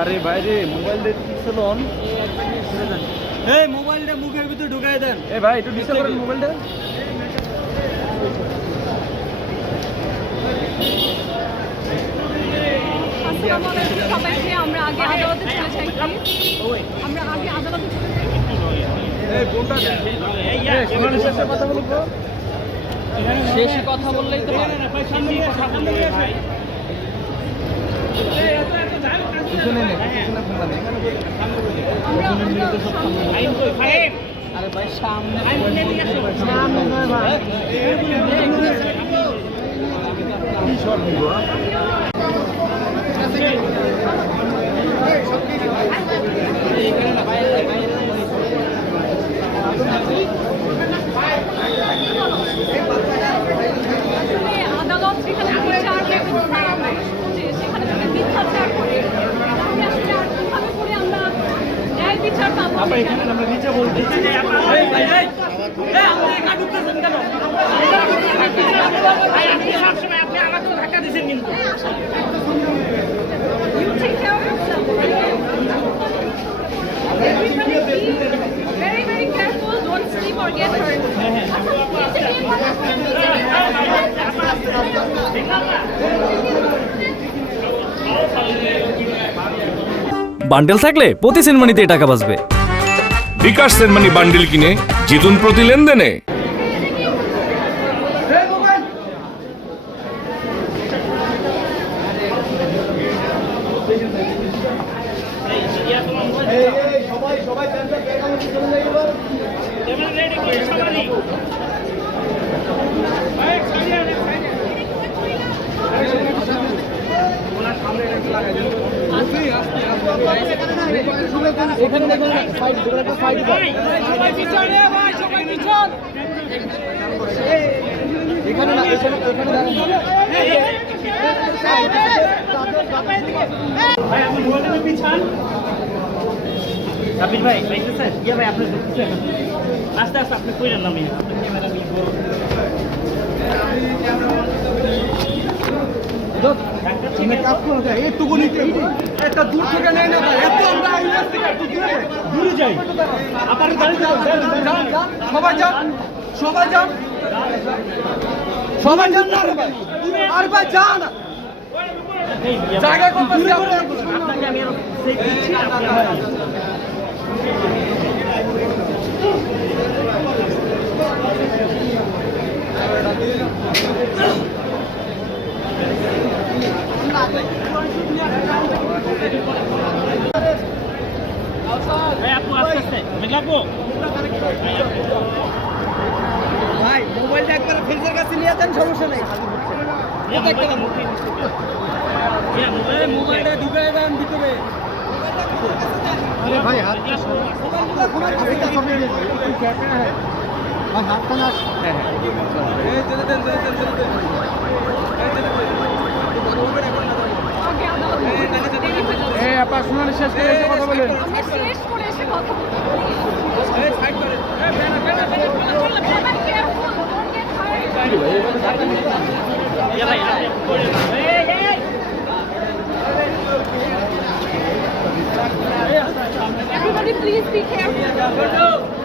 আরে ভাইরে মোবাইল দেখছিল অন এই মোবাইলটা মুখের ভিতরে ঢুকাই দেন। এ ভাই একটু ডিসপ্লে করেন মোবাইলটা। আসসালামু আলাইকুম সবাইকে। আমরা আগে আদালতে চলে যাই, আমরা আগে আদালতে চলে যাই। এই ফোনটা এই শেষে কথা বলবো, শেষে কথা বললেই তো পিছনে নেই, পিছনে ফোনটা নেই। আরে ভাই সামনে কি শর্ট নিব? আদালত সেখানে বিচার ব্যবস্থা যে সেখানে যদি মিথ্যাচার করে তাহলে আসলে আর কিভাবে করে আমরা ন্যায় বিচার পাবো? আমরা নিচে বলতেছি যে এই ভাই এই আপনি একা ঢুকতেছেন কেন? ভাই আপনি সব সময় আপনি আমাকে ধাক্কা দিবেন কিন্তু। You take care of yourself. Everybody be very, very careful. Don't sleep or get hurt. Bundle থাকলে প্রতি সেনমানিতে টাকা বাঁচবে। বিকাশ সেনমানি বান্ডেল কিনে জিতুন প্রতি লেনদেনে। এখানে দেখুন সাইড একটা সাইড সবাই পিছনে ভাই, সবাই পিছন। এখানে না এখানে দাঁড়ান। ভাই আপনি মোবাইলটা পিছান। সাবির ভাই পাইতেছেন? ইয়া ভাই আপনি ঢুকছেন। আস্তে আস্তে আপনি কইলেন না আমি। আপনি ক্যামেরা নিয়ে বড়। এইটুকু নিতে একটা দূর থেকে নেই না ভাই, এত আমরা দূরে যাই। আপনার গাড়ি সবাই যান, সবাই যান, সবাই যান না রে ভাই, আর ভাই যান জায়গা কম আছে। আপনাকে আমি আরো চেক দিচ্ছি আপনি আমার ভাই আপু আস্তে আস্তে আমি লাগবো ভাই মোবাইলটা একবার ফ্রিজের কাছে নিয়ে যান, সমস্যা নেই। মোবাইলটা ঢুকাই দেন ভিতরে। আরে ভাই হাত হাতটা না। আপনার শুনানি শেষ করে এসে কথা বলেন। শেষ করে এসে কথা বলবো। Everybody please be careful.